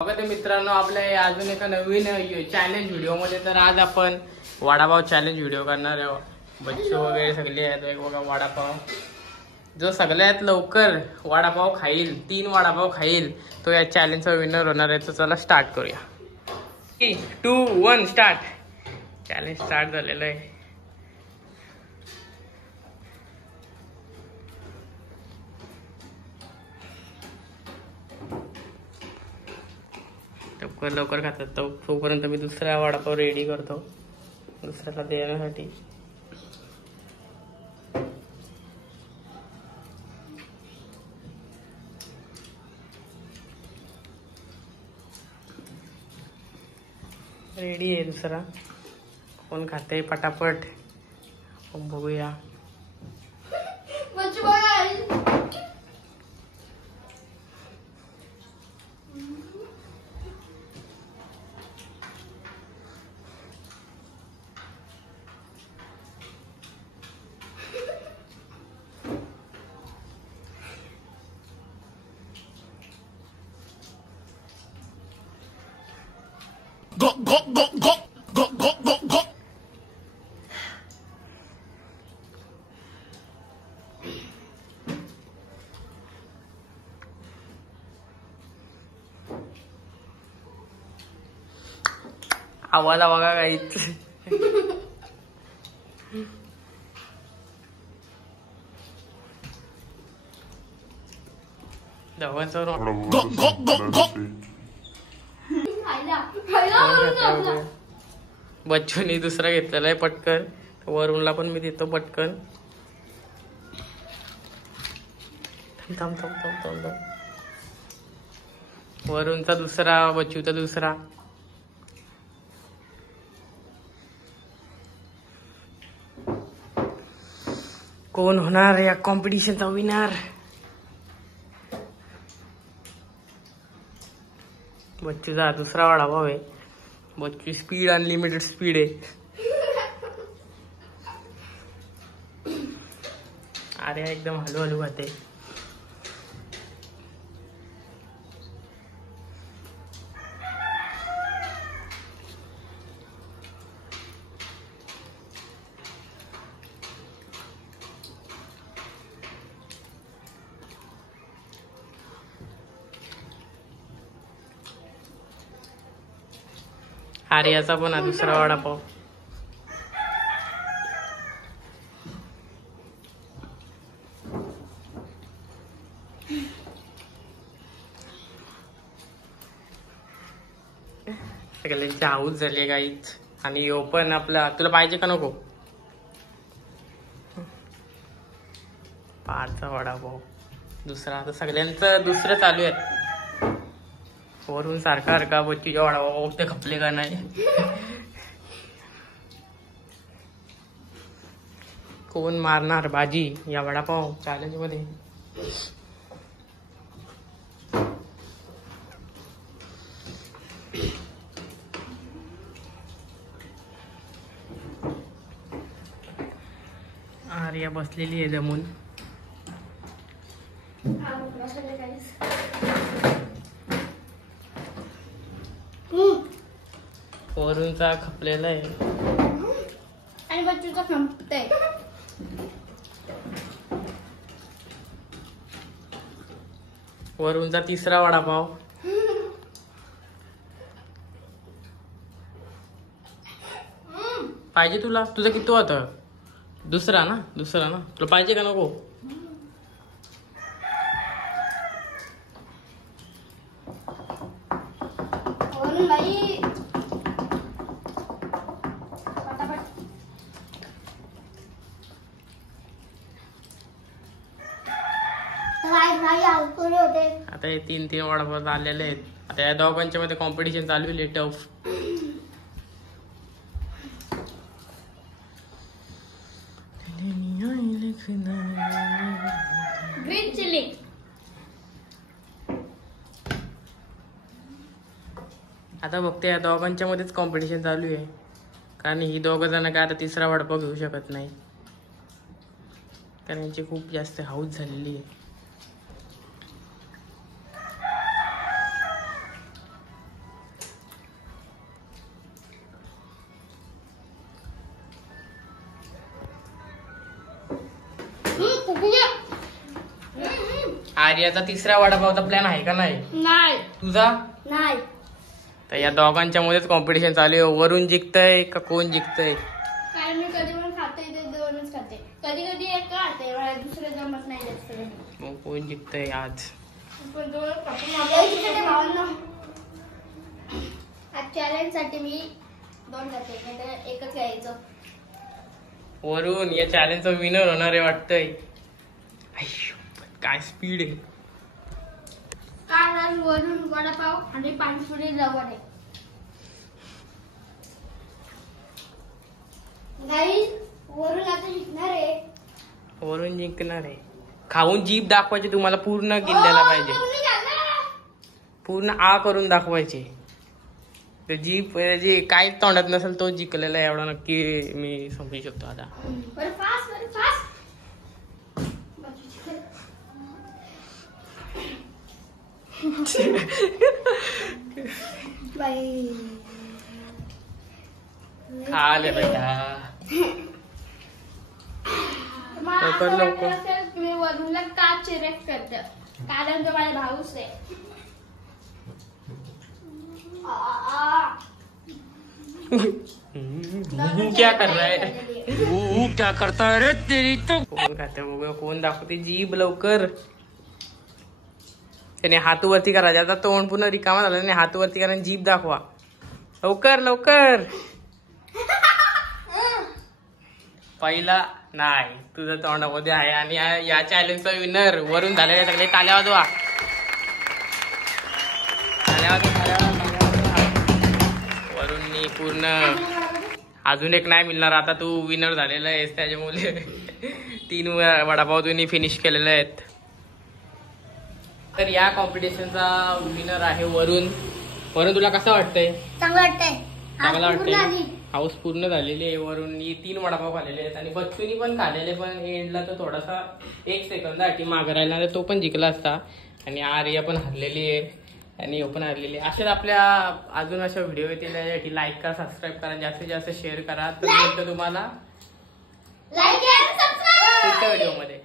स्वागत आहे मित्रांनो आपल्या अजून एका नवीन चॅलेंज व्हिडिओ मध्ये। तर आज आपण वडापाव चॅलेंज व्हिडिओ करणार आहे। बच्चू वगैरे सगळे आहेत। एक बघा वडापाव, जो सगळ्यात लवकर वडापाव खाईल, 3 वडापाव खाईल, तो या चॅलेंजचा विनर होणार आहे। तर चला स्टार्ट करूया। 3, 2, 1 स्टार्ट। चॅलेंज स्टार्ट झालेलं आहे। लवकर लवकर खातात तो, तोपर्यंत मी दुसरा वडापाव रेडी करतो दुसऱ्याला देण्यासाठी। रेडी आहे दुसरा, कोण खाते पटापट आपण बघूया। Go, go, go, go, go, go, go, go. आवाज बघा काहीच। दोघांचा Go, go, go, go. बच्चूनी दुसरा घेतलेला आहे पटकन, वरूनला पण मी देतो पटकन। थांब थांब थांब थांब थांब। वरूनचा दुसरा, बच्चूचा दुसरा। कोण होणार या कॉम्पिटिशनचा विनर? बच्चूचा दुसरा वडापाव आहे। बच्चू स्पीड, अनलिमिटेड स्पीड आहे। अरे एकदम हलू हलू खाते। आर्याचा पण हा दुसरा वडापाव। सगळ्यांची हाऊस झाली गाईच। आणि यो पण आपला, तुला पाहिजे का नको? पाचचा वडापाव दुसरा। आता सगळ्यांचं दुसरं चालू आहे। वरून सारखा सारखा बच्चूच्या वडापाव ते खपले का नाही। कोण मारणार बाजी या वडापाव चॅलेंज मध्ये? आर्या बसलेली आहे जमून। वरूनचा खपलेला आहे आणि बच्चूचा खपतंय। वरूनचा तिसरा वडापाव। पाहिजे तुला? तुझा किती होता? दुसरा ना, दुसरा ना। तुला पाहिजे का नको? आता हे 3 वडापाव आलेले आहेत। आता या दोघांच्या मध्ये कॉम्पिटिशन चालू आहे टफ। Green chilli. आता फक्त या दोघांच्या मध्येच कॉम्पिटिशन चालू आहे, कारण ही दोघ जण काय आता तिसरा वडापाव घेऊ शकत नाही, कारण यांची खूप जास्त हाऊस झालेली आहे। आर्याचा तिसरा वडापावचा प्लॅन आहे का नाही नाही तुझा? नाही तर या दोघांच्या मध्येच कॉम्पिटिशन चालू आहे. वरून जिंकतय का कोण जिंकतय? कारण मी कधी पण खाते ते दोनच खाते. कधी कधी एक खाते मला दुसरं जमत नाही जास्त. मग कोण जिंकतय आज? पण दोनच खाते भावांना. आज चॅलेंज साठी मी 2 खाते नाही एकच घ्यायचं. वरून या चॅलेंजचा विनर होणार आहे वाटतंय. काय स्पीड आहे. कारण वरून वडापाव आणि पाणीपुरी जवळ आहे. गाईस वरून आता जिंकणार आहे. वरून जिंकणार आहे. खाऊन जीभ दाखवायची तुम्हाला. पूर्ण गिल्ल्याला पाहिजे. पूर्ण आ करून दाखवायचे. तर जीभ जे काय तोंडात नसेल तो जिंकलेला एवढा नक्की मी समजू शकतो आता. बरं फास्ट बरं फास्ट. खा ले बेटा. लवकर, लवकर. तुम्ही वरूनला का चिरेक्ट करता कारण तो माझा भाऊच आहे. क्या कर रहा है? क्या करता है रे तेरी तो? कोण खाते बघूया. कोण दाखवते जीभ लवकर. त्याने हात वरती करायचा. आता तोंड पुन्हा रिकामा झाला नाही. हात वरती करा, जीभ दाखवा लवकर लवकर. पहिला नाही तुझं तोंडामध्ये आहे. आणि या चॅलेंजचा विनर वरून झालेले सगळे ताल्या वाजवा. वरूननी पूर्ण अजून एक नाही मिळणार. आता तू विनर झालेला आहेस त्याच्यामुळे 3 वडापाव तुम्ही फिनिश केलेले आहेत. तर या कॉम्पिटिशनचा विनर आहे वरून. वरून तुला कसं वाटतंय? चांगलं वाटतंय. चांगलं वाटतंय. हाऊस पूर्ण झालेली आहे. वरून 3 वडापाव खाल्लेले आहेत आणि बच्चूनी पण खाल्लेले. पण एंडला तर थोडासा 1 सेकंदासाठी मागे राहिला तर तो पण जिंकला असता. आणि आर्या पण हरलेली आहे आणि हो पण हरलेली आहे. असेच आपल्या अजून अशा व्हिडिओ येतील त्यासाठी लाईक करा, सबस्क्राईब करा, जास्तीत जास्त शेअर करा. तर भेटतो तुम्हाला लाईक आणि सबस्क्राईब पुढच्या व्हिडिओमध्ये.